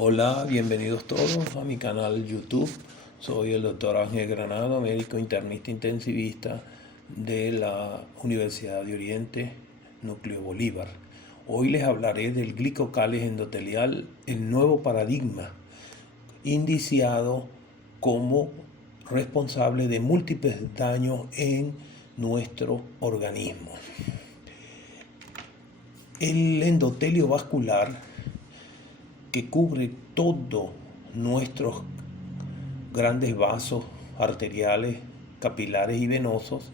Hola, bienvenidos todos a mi canal YouTube. Soy el doctor Ángel Granado, médico internista intensivista de la Universidad de Oriente, Núcleo Bolívar. Hoy les hablaré del glicocálice endotelial, el nuevo paradigma, indiciado como responsable de múltiples daños en nuestro organismo. El endotelio vascular, que cubre todos nuestros grandes vasos arteriales, capilares y venosos,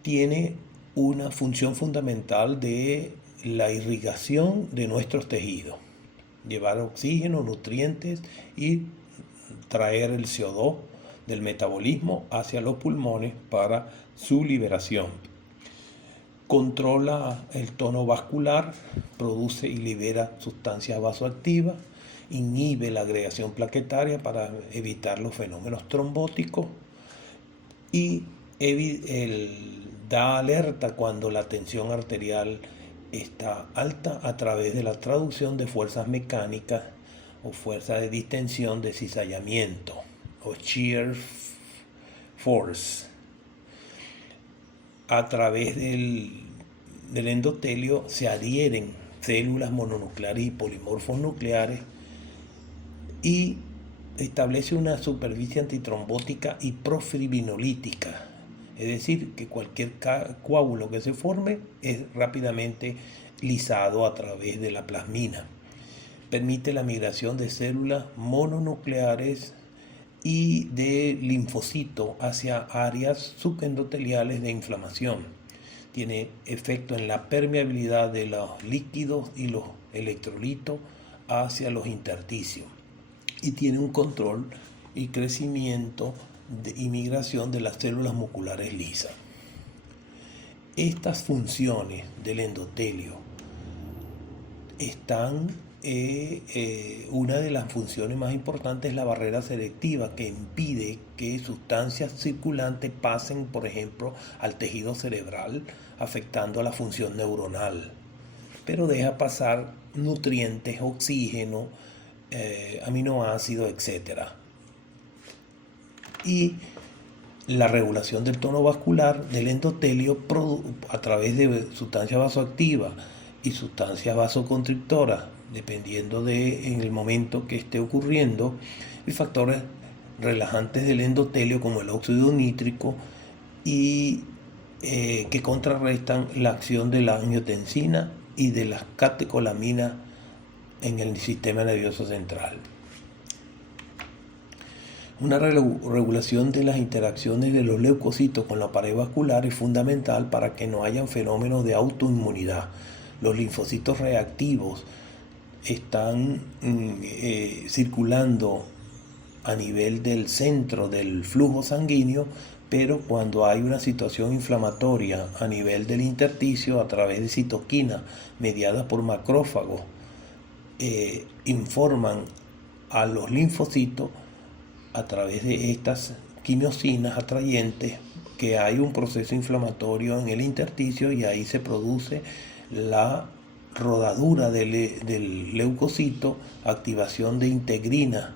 tiene una función fundamental de la irrigación de nuestros tejidos, llevar oxígeno, nutrientes y traer el CO2 del metabolismo hacia los pulmones para su liberación. Controla el tono vascular, produce y libera sustancias vasoactivas, inhibe la agregación plaquetaria para evitar los fenómenos trombóticos y da alerta cuando la tensión arterial está alta a través de la traducción de fuerzas mecánicas o fuerzas de distensión de cizallamiento o shear force. A través del endotelio se adhieren células mononucleares y polimorfos nucleares y establece una superficie antitrombótica y profibrinolytica, es decir, que cualquier coágulo que se forme es rápidamente lisado a través de la plasmina. Permite la migración de células mononucleares y de linfocitos hacia áreas subendoteliales de inflamación. Tiene efecto en la permeabilidad de los líquidos y los electrolitos hacia los intersticios. Y tiene un control y crecimiento y migración de las células musculares lisas. Estas funciones del endotelio están una de las funciones más importantes es la barrera selectiva, que impide que sustancias circulantes pasen, por ejemplo, al tejido cerebral, afectando a la función neuronal, pero deja pasar nutrientes, oxígeno, aminoácidos, etc. Y la regulación del tono vascular del endotelio a través de sustancias vasoactivas y sustancias vasoconstrictoras, dependiendo en el momento que esté ocurriendo, y factores relajantes del endotelio como el óxido nítrico y que contrarrestan la acción de la angiotensina y de las catecolaminas en el sistema nervioso central. Una regulación de las interacciones de los leucocitos con la pared vascular es fundamental para que no hayan fenómenos de autoinmunidad. Los linfocitos reactivos están circulando a nivel del centro del flujo sanguíneo, pero cuando hay una situación inflamatoria a nivel del intersticio, a través de citoquinas mediadas por macrófagos, informan a los linfocitos a través de estas quimiosinas atrayentes que hay un proceso inflamatorio en el intersticio, y ahí se produce la rodadura del leucocito, activación de integrina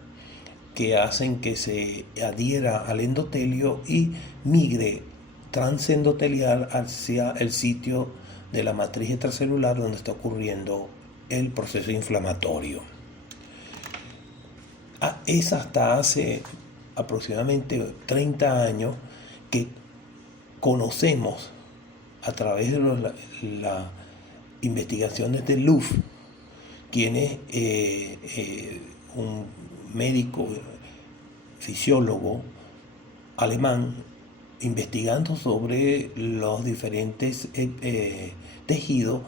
que hacen que se adhiera al endotelio y migre transendotelial hacia el sitio de la matriz extracelular donde está ocurriendo el proceso inflamatorio. Es hasta hace aproximadamente 30 años que conocemos, a través de las investigaciones de Luf, quien es un médico fisiólogo alemán, investigando sobre los diferentes tejidos,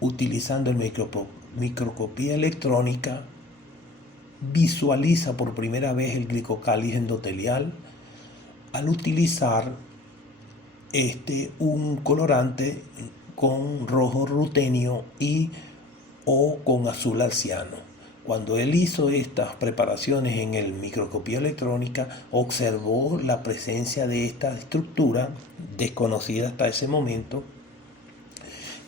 utilizando el microscopía electrónica, visualiza por primera vez el glicocálice endotelial al utilizar un colorante con rojo rutenio o con azul arciano. Cuando él hizo estas preparaciones en el microscopía electrónica, observó la presencia de esta estructura desconocida hasta ese momento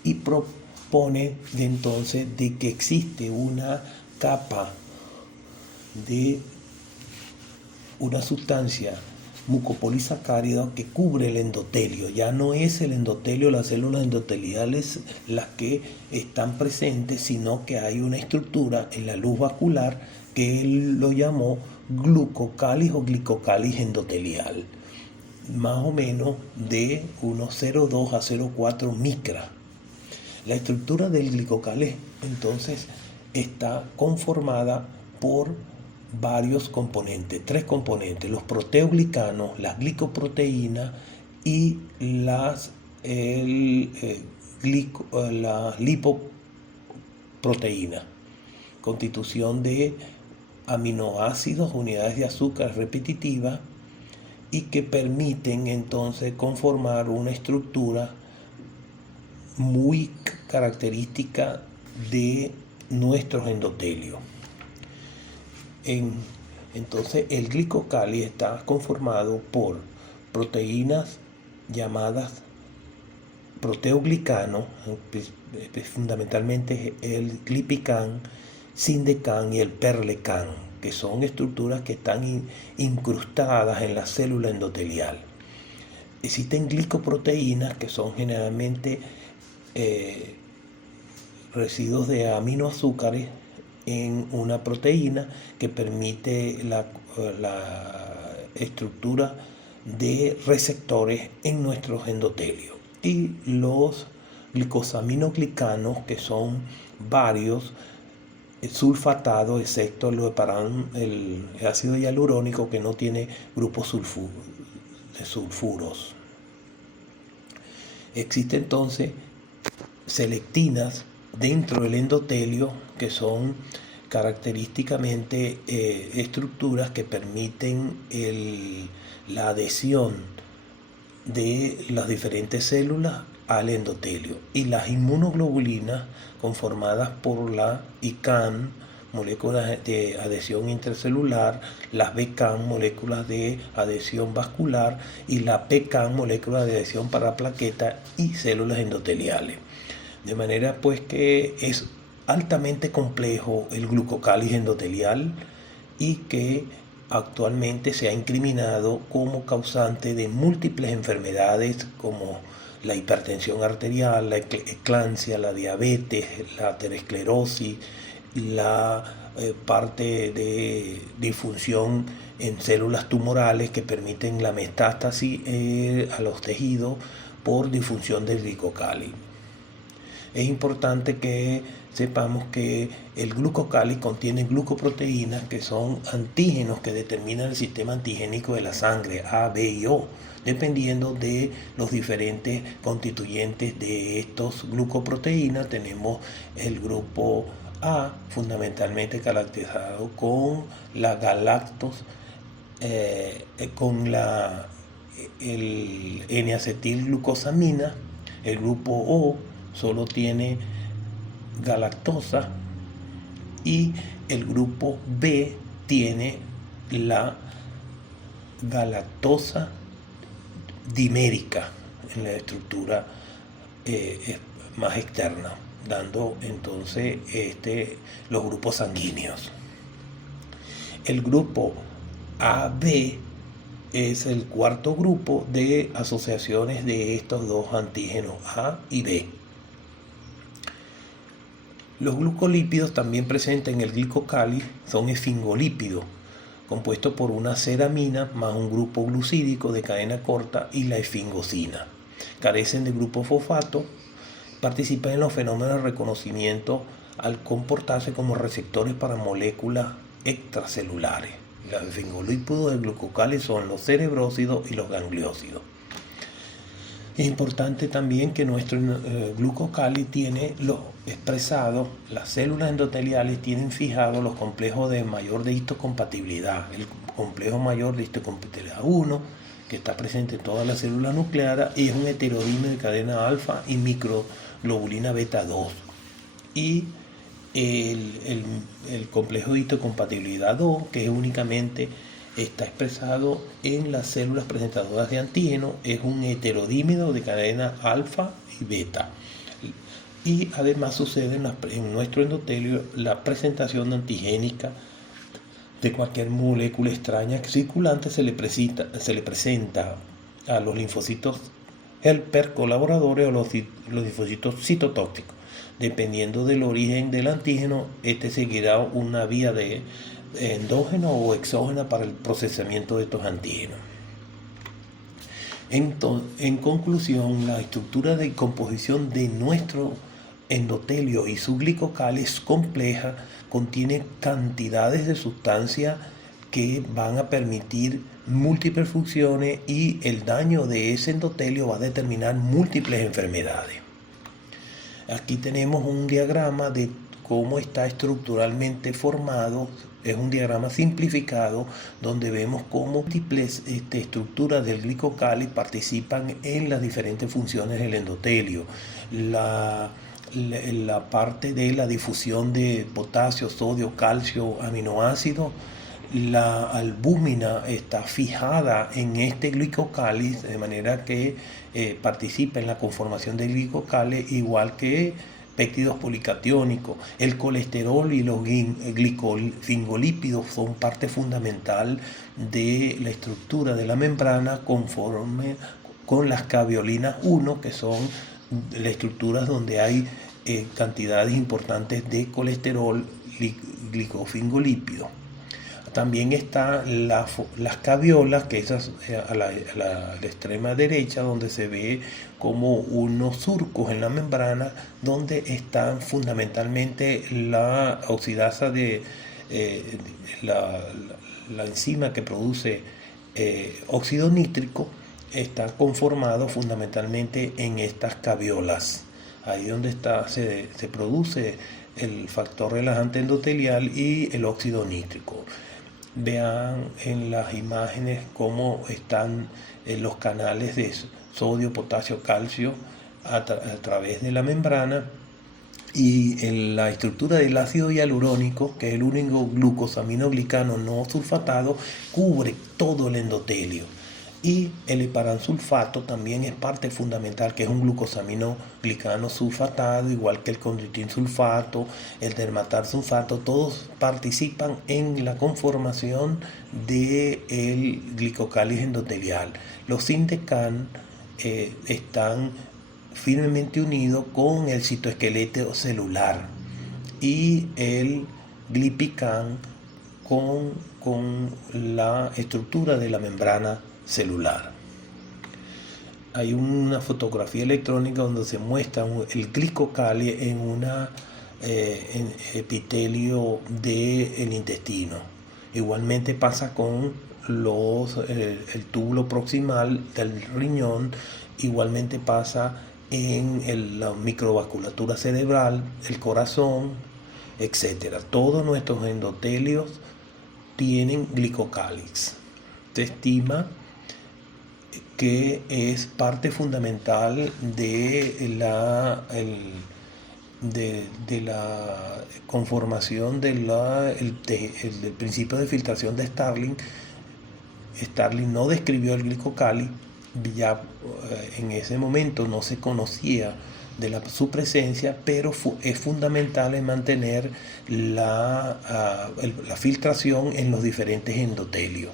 y propone entonces de que existe una capa de una sustancia mucopolisacárida que cubre el endotelio. Ya no es el endotelio, las células endoteliales las que están presentes, sino que hay una estructura en la luz vascular que él lo llamó glucocáliz o glicocáliz endotelial, más o menos de unos 0,2 a 0,4 micras. La estructura del glicocáliz entonces está conformada por varios componentes, 3 componentes: los proteoglicanos, las glicoproteínas y las lipoproteínas, constitución de aminoácidos, unidades de azúcar repetitivas, y que permiten entonces conformar una estructura muy característica de nuestros endotelios. Entonces el glicocáliz está conformado por proteínas llamadas proteoglicanos, fundamentalmente el glipicán, sindecán y el perlecán, que son estructuras que están incrustadas en la célula endotelial. Existen glicoproteínas, que son generalmente residuos de aminoazúcares en una proteína que permite la estructura de receptores en nuestros endotelios. Y los glicosaminoglicanos, que son varios sulfatados, excepto el ácido hialurónico, que no tiene grupos de sulfuros. Existen entonces selectinas dentro del endotelio, que son característicamente estructuras que permiten la adhesión de las diferentes células al endotelio, y las inmunoglobulinas, conformadas por la ICAN, moléculas de adhesión intercelular, las BCAN, moléculas de adhesión vascular, y la PCAN, moléculas de adhesión para plaquetas y células endoteliales. De manera pues que es altamente complejo el glucocáliz endotelial, y que actualmente se ha incriminado como causante de múltiples enfermedades como la hipertensión arterial, la eclampsia, la diabetes, la aterosclerosis, la parte de disfunción en células tumorales que permiten la metástasis a los tejidos por disfunción del glicocáliz. Es importante que sepamos que el glucocáliz contiene glucoproteínas, que son antígenos que determinan el sistema antigénico de la sangre, A, B y O, dependiendo de los diferentes constituyentes de estos glucoproteínas. Tenemos el grupo A, fundamentalmente caracterizado con la galactos, con el N-acetilglucosamina. El grupo O solo tiene galactosa, y el grupo B tiene la galactosa dimérica en la estructura más externa, dando entonces los grupos sanguíneos. El grupo AB es el cuarto grupo de asociaciones de estos dos antígenos A y B. Los glucolípidos, también presentes en el glicocáliz, son esfingolípidos, compuestos por una ceramina más un grupo glucídico de cadena corta y la esfingosina. Carecen de grupo fosfato, participan en los fenómenos de reconocimiento al comportarse como receptores para moléculas extracelulares. Los esfingolípidos del glucocáliz son los cerebrósidos y los gangliósidos. Es importante también que nuestro glucocáliz tiene expresado, las células endoteliales tienen fijados los complejos de mayor de histocompatibilidad. El complejo mayor de histocompatibilidad 1, que está presente en todas las células nucleares, y es un heterodímero de cadena alfa y microglobulina beta 2. Y el complejo de histocompatibilidad 2, que es únicamente está expresado en las células presentadoras de antígeno, es un heterodímero de cadena alfa y beta. Y además sucede en nuestro endotelio la presentación antigénica de cualquier molécula extraña circulante se le presenta a los linfocitos helper colaboradores o los linfocitos citotóxicos. Dependiendo del origen del antígeno, este seguirá una vía de endógena o exógena para el procesamiento de estos antígenos. En conclusión, la estructura de composición de nuestro endotelio y su glicocali es compleja, contiene cantidades de sustancias que van a permitir múltiples funciones y el daño de ese endotelio va a determinar múltiples enfermedades. Aquí tenemos un diagrama de cómo está estructuralmente formado. Es un diagrama simplificado donde vemos cómo múltiples estructuras del glicocali participan en las diferentes funciones del endotelio. La parte de la difusión de potasio, sodio, calcio, aminoácidos. La albúmina está fijada en este glicocali de manera que participa en la conformación del glicocali, igual que péptidos policatiónicos. El colesterol y los glicosfingolípidos son parte fundamental de la estructura de la membrana conforme con las caveolinas 1, que son las estructuras donde hay cantidades importantes de colesterol, glicosfingolípidos. También están las caviolas, que es a la extrema derecha, donde se ve como unos surcos en la membrana, donde están fundamentalmente la oxidasa de la enzima que produce óxido nítrico, está conformado fundamentalmente en estas caviolas. Ahí donde se produce el factor relajante endotelial y el óxido nítrico. Vean en las imágenes cómo están los canales de sodio, potasio, calcio a través de la membrana, y en la estructura del ácido hialurónico, que es el único glucosaminoglicano no sulfatado, cubre todo el endotelio. Y el heparansulfato también es parte fundamental, que es un glucosaminoglicano sulfatado, igual que el condroitinsulfato, el dermatarsulfato. Todos participan en la conformación del glicocáliz endotelial. Los SINDECAN están firmemente unidos con el citoesqueleto celular y el GLIPICAN con la estructura de la membrana celular. Hay una fotografía electrónica donde se muestra el glicocali en una epitelio del intestino. Igualmente pasa con el túbulo proximal del riñón, igualmente pasa en la microvasculatura cerebral, el corazón, etc. Todos nuestros endotelios tienen glicocálix. Se estima que es parte fundamental de la conformación del principio de filtración de Starling. Starling no describió el glicocali, ya en ese momento no se conocía de su presencia, pero es fundamental en mantener la filtración en los diferentes endotelios.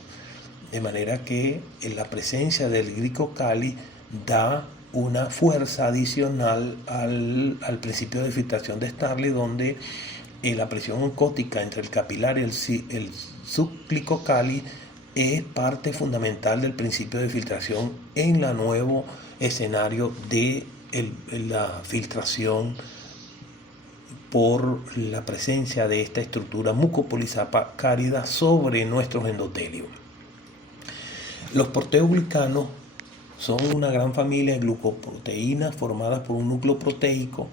De manera que la presencia del glicocali da una fuerza adicional al principio de filtración de Starling, donde la presión oncótica entre el capilar y el subglicocali es parte fundamental del principio de filtración en el nuevo escenario de la filtración por la presencia de esta estructura mucopolisacárida sobre nuestros endotelios. Los proteoglicanos son una gran familia de glucoproteínas formadas por un núcleo proteico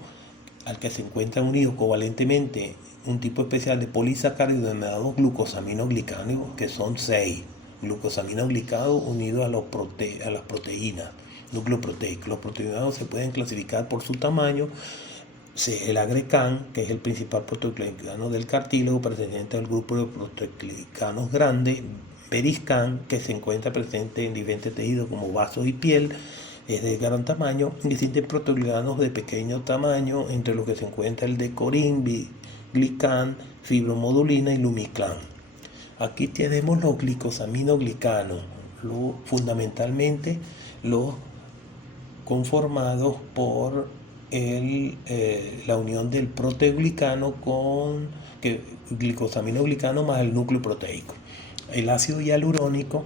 al que se encuentra unido covalentemente un tipo especial de polisacáridos denominados glucosaminoglicanos, que son 6 glucosaminoglicados unidos a las proteínas, núcleo proteico. Los proteinados se pueden clasificar por su tamaño. El agrecan, que es el principal proteoglicano del cartílago, perteneciente al grupo de proteoglicanos grandes. Periscan, que se encuentra presente en diferentes tejidos como vasos y piel, es de gran tamaño. Y existen proteoglicanos de pequeño tamaño, entre los que se encuentra el de corin, glican, fibromodulina y lumiclan. Aquí tenemos los glicosaminoglicanos, fundamentalmente los conformados por la unión del proteoglicano con glicosaminoglicano más el núcleo proteico. El ácido hialurónico,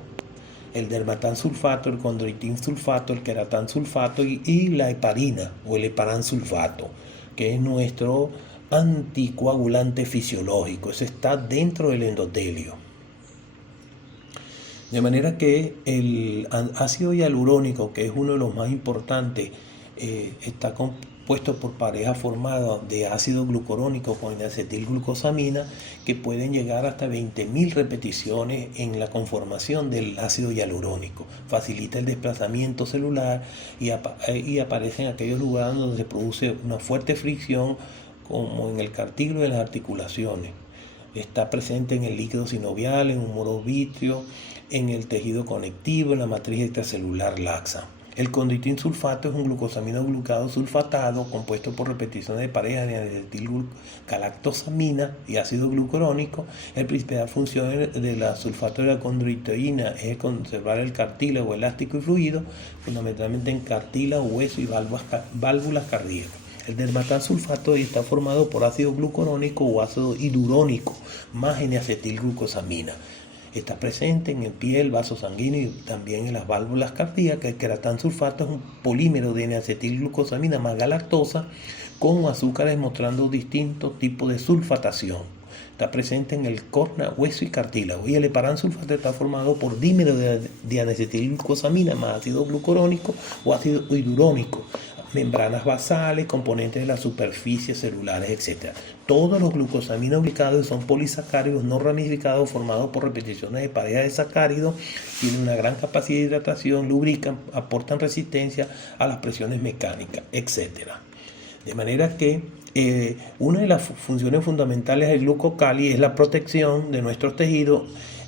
el dermatansulfato, el condroitinsulfato, el queratansulfato y la heparina o el heparansulfato, que es nuestro anticoagulante fisiológico. Eso está dentro del endotelio. De manera que el ácido hialurónico, que es uno de los más importantes, está compuesto por parejas formadas de ácido glucurónico con acetilglucosamina que pueden llegar hasta 20.000 repeticiones en la conformación del ácido hialurónico. Facilita el desplazamiento celular y aparece en aquellos lugares donde se produce una fuerte fricción, como en el cartílago y en las articulaciones. Está presente en el líquido sinovial, en humor vítreo, en el tejido conectivo, en la matriz extracelular laxa. El condroitinsulfato es un glucosaminoglucano sulfatado compuesto por repeticiones de parejas de acetilgalactosamina y ácido glucurónico. El principal función de la sulfato de la condroitina es conservar el cartílago elástico y fluido, fundamentalmente en cartílago, hueso y válvulas cardíacas. El dermatansulfato está formado por ácido glucurónico o ácido hialurónico más N-acetilglucosamina. Está presente en el piel, vaso sanguíneo y también en las válvulas cardíacas. El queratansulfato es un polímero de N-acetilglucosamina más galactosa con azúcares mostrando distintos tipos de sulfatación. Está presente en el córnea, hueso y cartílago. Y el heparansulfato está formado por dímero de N-acetilglucosamina más ácido glucurónico o ácido hialurónico, membranas basales, componentes de las superficies celulares, etc. Todos los glucosaminoglicados son polisacáridos no ramificados formados por repeticiones de parejas de sacáridos, tienen una gran capacidad de hidratación, lubrican, aportan resistencia a las presiones mecánicas, etc. De manera que una de las funciones fundamentales del glucocali es la protección de nuestros tejidos,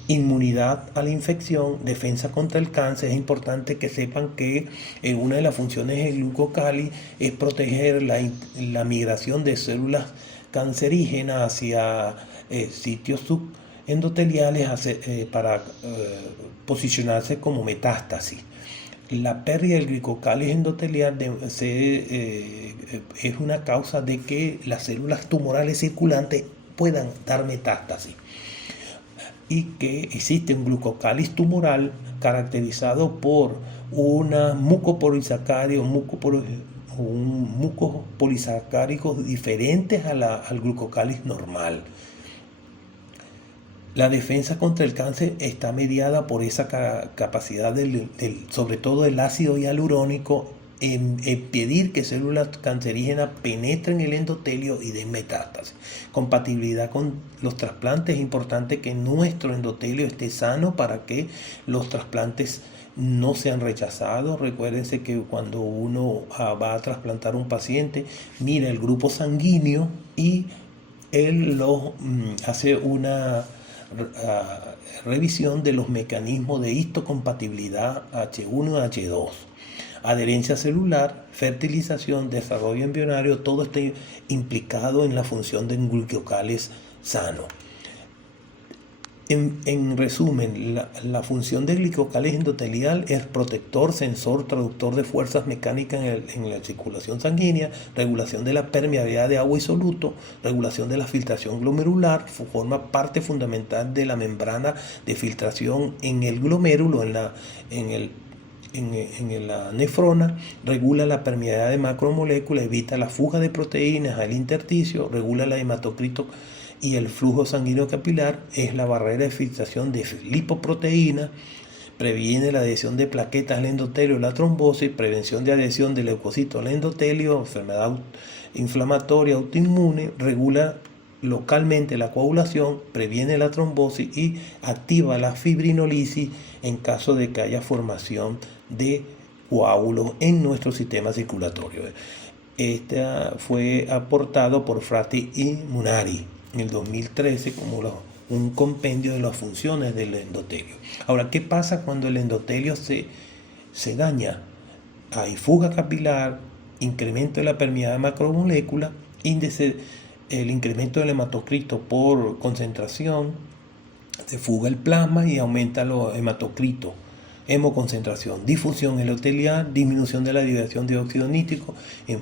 inmunidad a la infección, defensa contra el cáncer. Es importante que sepan que una de las funciones del glucocali es proteger la migración de células cancerígenas hacia sitios subendoteliales para posicionarse como metástasis. La pérdida del glicocáliz endotelial es una causa de que las células tumorales circulantes puedan dar metástasis, y que existe un glucocáliz tumoral caracterizado por una mucopolisacárido, un mucopolisacáridos diferentes al glucocáliz normal. La defensa contra el cáncer está mediada por esa capacidad sobre todo del ácido hialurónico en impedir que células cancerígenas penetren el endotelio y den metástasis. Compatibilidad con los trasplantes. Es importante que nuestro endotelio esté sano para que los trasplantes no sean rechazados. Recuérdense que cuando uno va a trasplantar un paciente, mira el grupo sanguíneo y él hace una revisión de los mecanismos de histocompatibilidad H1 y H2. Adherencia celular, fertilización, desarrollo embrionario, todo está implicado en la función de un glucocáliz sano. En resumen, la función del glicocáliz endotelial es protector, sensor, traductor de fuerzas mecánicas en la circulación sanguínea, regulación de la permeabilidad de agua y soluto, regulación de la filtración glomerular, forma parte fundamental de la membrana de filtración en el glomérulo, en la nefrona, regula la permeabilidad de macromoléculas, evita la fuga de proteínas al intersticio, regula la hematocrito y el flujo sanguíneo capilar, es la barrera de filtración de lipoproteínas, previene la adhesión de plaquetas al endotelio, la trombosis, prevención de adhesión de leucocitos al endotelio, enfermedad inflamatoria autoinmune, regula localmente la coagulación, previene la trombosis y activa la fibrinolisis en caso de que haya formación de coágulos en nuestro sistema circulatorio. Esta fue aportado por Frati y Munari en el 2013 como un compendio de las funciones del endotelio. Ahora, ¿qué pasa cuando el endotelio se daña? Hay fuga capilar, incremento de la permeabilidad de macromoléculas, el incremento del hematocrito por concentración, Se fuga el plasma y aumenta los hematocritos, hemoconcentración, difusión endotelial, disminución de la liberación de óxido nítrico en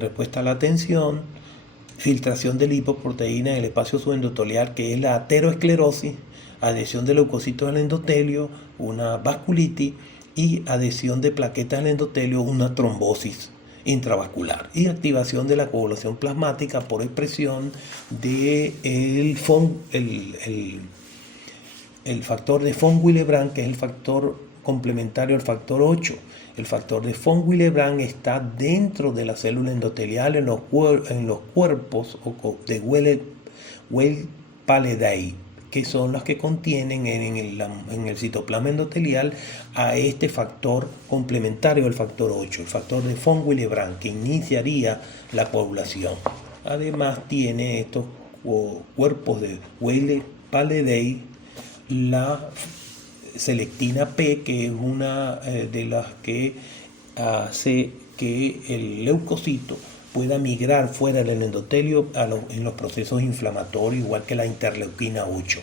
respuesta a la tensión, filtración de lipoproteínas en el espacio subendotelial, que es la ateroesclerosis, adhesión de leucocitos al endotelio, una vasculitis, y adhesión de plaquetas al endotelio, una trombosis intravascular, y activación de la coagulación plasmática por expresión de el factor de von Willebrand, que es el factor complementario al factor 8. El factor de von Willebrand está dentro de la célula endotelial en los cuerpos de Weil-Palladier, que son las que contienen en el citoplasma endotelial a este factor complementario, el factor 8, el factor de von Willebrand, que iniciaría la coagulación. Además tiene estos cuerpos de Weil-Palladier la selectina P, que es una de las que hace que el leucocito pueda migrar fuera del endotelio en los procesos inflamatorios, igual que la interleuquina 8.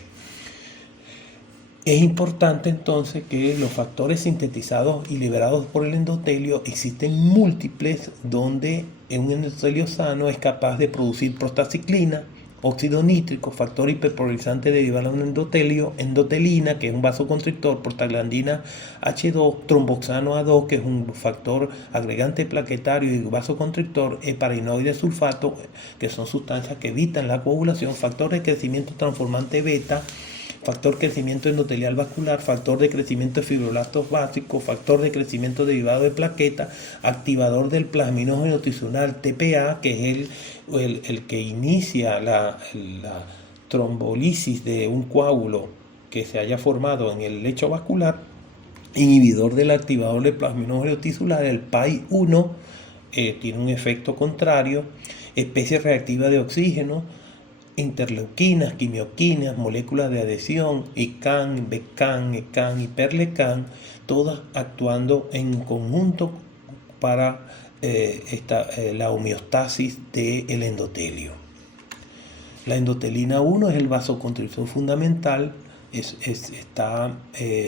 Es importante entonces que los factores sintetizados y liberados por el endotelio, existen múltiples, donde un endotelio sano es capaz de producir prostaciclina, óxido nítrico, factor hiperpolarizante derivado de un endotelina, que es un vasoconstrictor, prostaglandina H2, tromboxano A2, que es un factor agregante plaquetario y vasoconstrictor, heparinoide sulfato, que son sustancias que evitan la coagulación, factor de crecimiento transformante beta, factor de crecimiento endotelial vascular, factor de crecimiento de fibroblastos básicos, factor de crecimiento derivado de plaqueta, activador del plasminógeno tisular TPA, que es el que inicia la trombolisis de un coágulo que se haya formado en el lecho vascular, inhibidor del activador del plasminógeno tisular, el PAI-1, tiene un efecto contrario, especie reactiva de oxígeno, interleuquinas, quimioquinas, moléculas de adhesión, ICAN, BECAN, ECAN y PERLECAN, todas actuando en conjunto para la homeostasis del endotelio. La endotelina 1 es el vasoconstrictor fundamental, está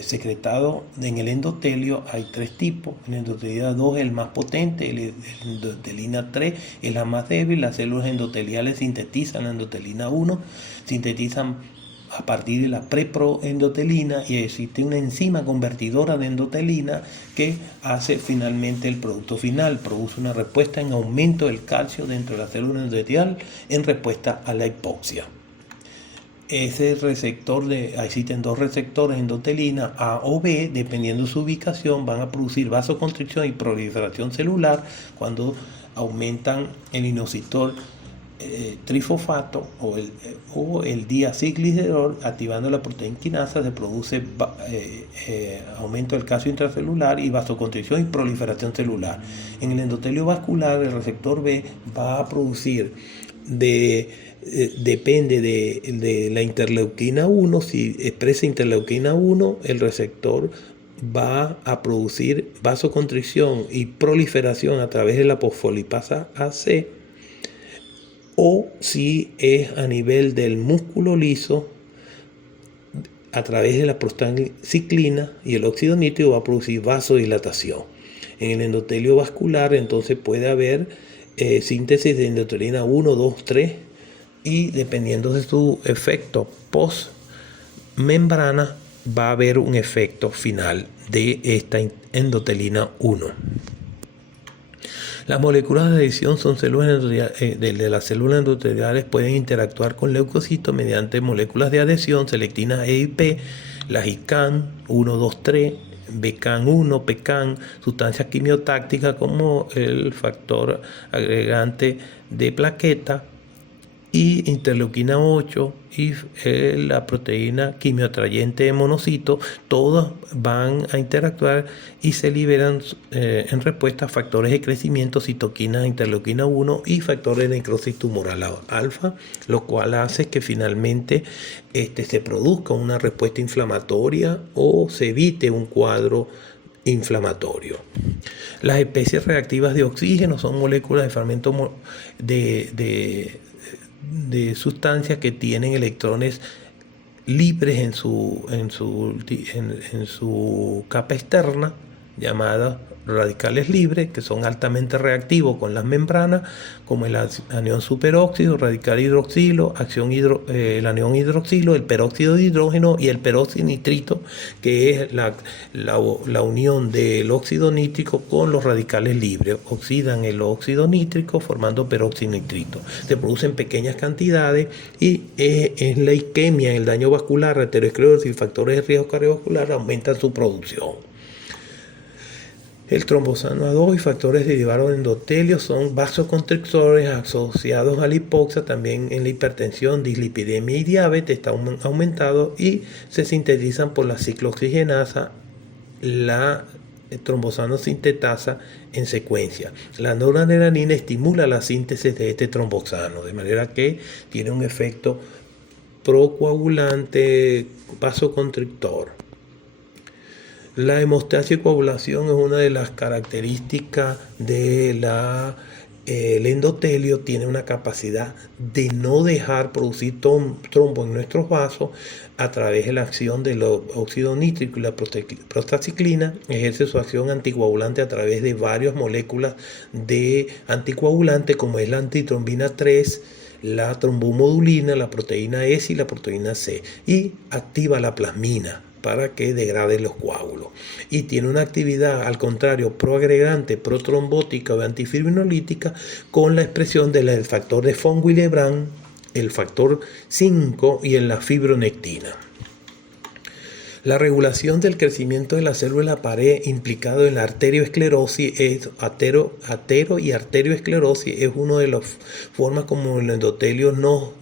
secretado en el endotelio. Hay tres tipos. La endotelina 2 es el más potente, la endotelina 3 es la más débil. Las células endoteliales sintetizan la endotelina 1, sintetizan a partir de la preproendotelina, y existe una enzima convertidora de endotelina que hace finalmente el producto final, produce una respuesta en aumento del calcio dentro de la célula endotelial en respuesta a la hipoxia. Ese receptor existen dos receptores endotelina A o B, dependiendo de su ubicación, van a producir vasoconstricción y proliferación celular cuando aumentan el inositol trifosfato o el diacilglicerol, activando la proteína quinasa. Se produce aumento del calcio intracelular y vasoconstricción y proliferación celular. En el endotelio vascular, el receptor B va a producir depende de la interleuquina 1. Si expresa interleuquina 1, el receptor va a producir vasoconstricción y proliferación a través de la fosfolipasa AC, o si es a nivel del músculo liso, a través de la prostaciclina y el óxido nítrico va a producir vasodilatación. En el endotelio vascular entonces puede haber síntesis de endotelina 1, 2, 3, y dependiendo de su efecto post membrana va a haber un efecto final de esta endotelina 1. Las moléculas de adhesión son células de las células endoteliales, pueden interactuar con leucocitos mediante moléculas de adhesión, selectinas E y P, las ICAN 1, 2, 3, BECAN 1, PECAN, sustancias quimiotácticas como el factor agregante de plaqueta y interleuquina 8 y la proteína quimioatrayente de monocitos. Todas van a interactuar y se liberan en respuesta a factores de crecimiento, citoquinas, interleuquina 1 y factores de necrosis tumoral alfa, lo cual hace que finalmente se produzca una respuesta inflamatoria o se evite un cuadro inflamatorio. Las especies reactivas de oxígeno son moléculas de fragmentos de sustancias que tienen electrones libres en su capa externa, llamadas radicales libres, que son altamente reactivos con las membranas, como el anión superóxido, radical hidroxilo, el anión hidroxilo, el peróxido de hidrógeno y el peróxido nitrito, que es la unión del óxido nítrico con los radicales libres. Oxidan el óxido nítrico formando peróxido nitrito. Se producen pequeñas cantidades y en la isquemia, el daño vascular, arteriosclerosis y factores de riesgo cardiovascular aumentan su producción. El trombosano A2 y factores derivados de endotelio son vasoconstrictores asociados a la hipoxia. También en la hipertensión, dislipidemia y diabetes está aumentado y se sintetizan por la ciclooxigenasa, la trombosano sintetasa en secuencia. La noradrenalina estimula la síntesis de este trombosano, de manera que tiene un efecto procoagulante, vasoconstrictor. La hemostasis y coagulación es una de las características del endotelio. Tiene una capacidad de no dejar producir trombo en nuestros vasos a través de la acción del óxido nítrico y la prostaciclina. Ejerce su acción anticoagulante a través de varias moléculas de anticoagulante, como es la antitrombina 3, la trombomodulina, la proteína S y la proteína C, y activa la plasmina para que degrade los coágulos. Y tiene una actividad, al contrario, proagregante, protrombótica o antifibrinolítica, con la expresión del factor de von Willebrand, el factor 5 y en la fibronectina. La regulación del crecimiento de la célula pared implicado en la arterioesclerosis y arterioesclerosis es una de las formas como el endotelio nos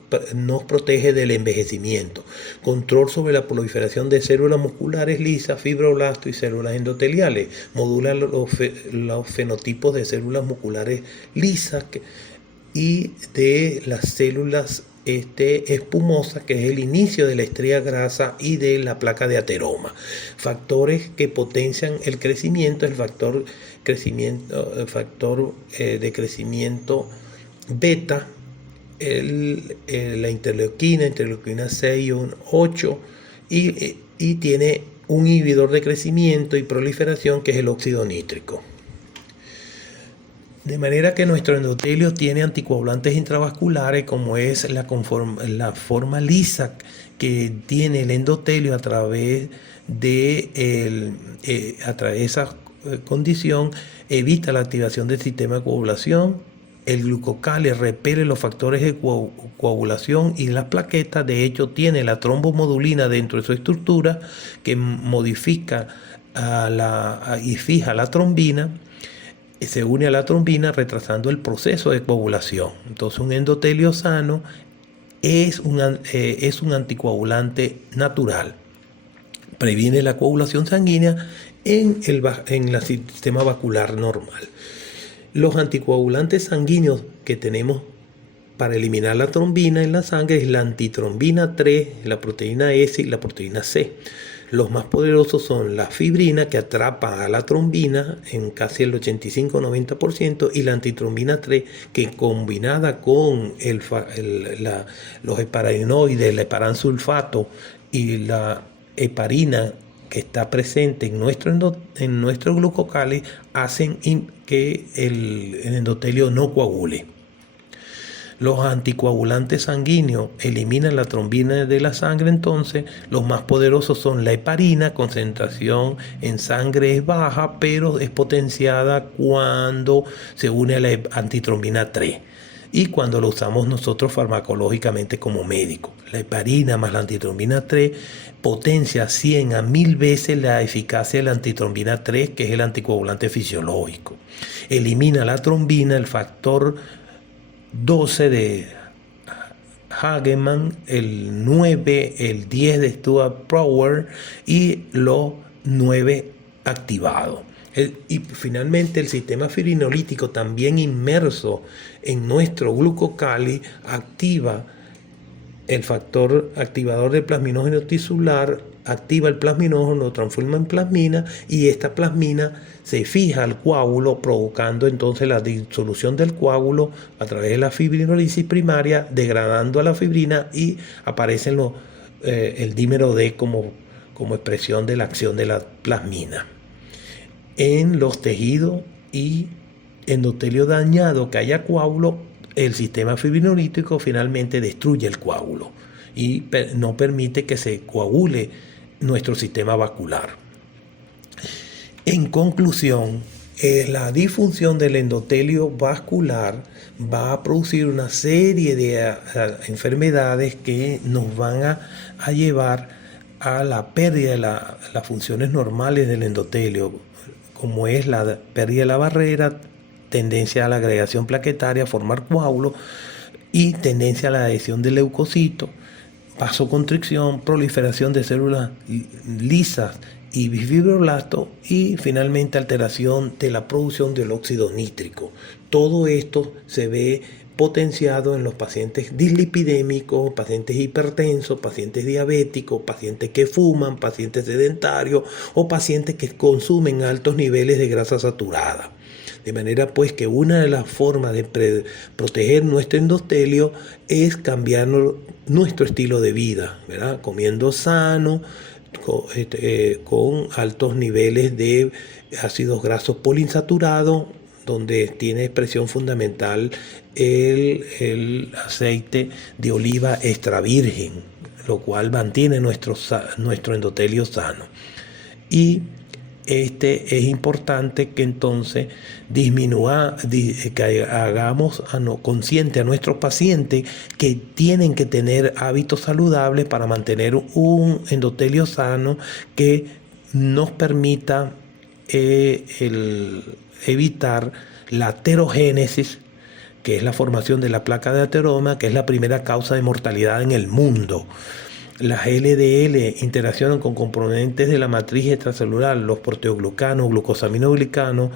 protege del envejecimiento. Control sobre la proliferación de células musculares lisas, fibroblastos y células endoteliales. Modula los fenotipos de células musculares lisas y de las células espumosas, que es el inicio de la estría grasa y de la placa de ateroma. Factores que potencian el crecimiento, el factor de crecimiento beta, la interleuquina 6 y 8, y tiene un inhibidor de crecimiento y proliferación, que es el óxido nítrico. De manera que nuestro endotelio tiene anticoagulantes intravasculares, como es la forma lisa que tiene el endotelio a través de esa condición. Evita la activación del sistema de coagulación. El glucocale repele los factores de coagulación y las plaquetas. De hecho, tiene la trombomodulina dentro de su estructura, que modifica y fija la trombina. Se une a la trombina, retrasando el proceso de coagulación. Entonces, un endotelio sano es un anticoagulante natural. Previene la coagulación sanguínea en el sistema vascular normal. Los anticoagulantes sanguíneos que tenemos para eliminar la trombina en la sangre es la antitrombina 3, la proteína S y la proteína C. Los más poderosos son la fibrina, que atrapa a la trombina en casi el 85-90%, y la antitrombina 3, que combinada con los heparinoides, el heparansulfato y la heparina que está presente en nuestro glucocáliz, hacen que el endotelio no coagule. Los anticoagulantes sanguíneos eliminan la trombina de la sangre. Entonces, los más poderosos son la heparina. Concentración en sangre es baja, pero es potenciada cuando se une a la antitrombina 3 y cuando lo usamos nosotros farmacológicamente como médicos. La heparina más la antitrombina 3 potencia 100 a 1000 veces la eficacia de la antitrombina 3, que es el anticoagulante fisiológico. Elimina la trombina, el factor 12 de Hageman, el 9, el 10 de Stuart Power y los 9 activados. Y finalmente el sistema fibrinolítico, también inmerso en nuestro glucocáliz, activa el factor activador del plasminógeno tisular, activa el plasminógeno, lo transforma en plasmina, y esta plasmina se fija al coágulo, provocando entonces la disolución del coágulo a través de la fibrinolisis primaria, degradando a la fibrina, y aparecen el dímero D como expresión de la acción de la plasmina. En los tejidos y endotelio dañado que haya coágulo, el sistema fibrinolítico finalmente destruye el coágulo y no permite que se coagule nuestro sistema vascular. En conclusión, la disfunción del endotelio vascular va a producir una serie de enfermedades que nos van a llevar a la pérdida de las funciones normales del endotelio, como es la pérdida de la barrera, tendencia a la agregación plaquetaria, formar coágulos y tendencia a la adhesión del leucocito, vasoconstricción, proliferación de células lisas y fibroblastos y finalmente alteración de la producción del óxido nítrico. Todo esto se ve potenciado en los pacientes dislipidémicos, pacientes hipertensos, pacientes diabéticos, pacientes que fuman, pacientes sedentarios o pacientes que consumen altos niveles de grasa saturada. De manera pues que una de las formas de proteger nuestro endotelio es cambiar nuestro estilo de vida, ¿verdad? Comiendo sano, con altos niveles de ácidos grasos poliinsaturados, donde tiene expresión fundamental el aceite de oliva extra virgen, lo cual mantiene nuestro endotelio sano. Y es importante que entonces que hagamos consciente a nuestros pacientes que tienen que tener hábitos saludables para mantener un endotelio sano que nos permita evitar la aterogénesis, que es la formación de la placa de ateroma, que es la primera causa de mortalidad en el mundo. Las LDL interaccionan con componentes de la matriz extracelular, los proteoglucanos, glucosaminoglicanos,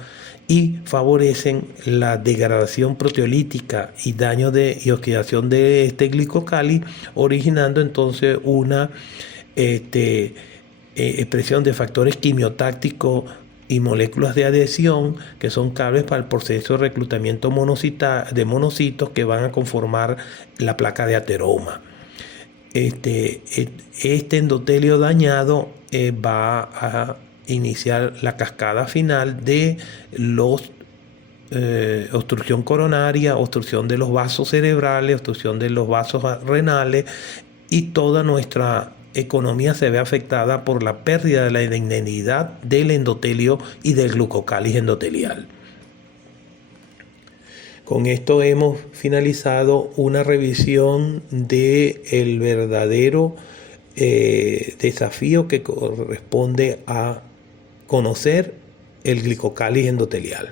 y favorecen la degradación proteolítica y daño y oxidación de este glicocáliz, originando entonces una expresión de factores quimiotácticos y moléculas de adhesión que son claves para el proceso de reclutamiento de monocitos que van a conformar la placa de ateroma. Este endotelio dañado va a iniciar la cascada final de obstrucción coronaria, obstrucción de los vasos cerebrales, obstrucción de los vasos renales, y toda nuestra economía se ve afectada por la pérdida de la indemnidad del endotelio y del glucocáliz endotelial. Con esto hemos finalizado una revisión del verdadero desafío que corresponde a conocer el glicocáliz endotelial.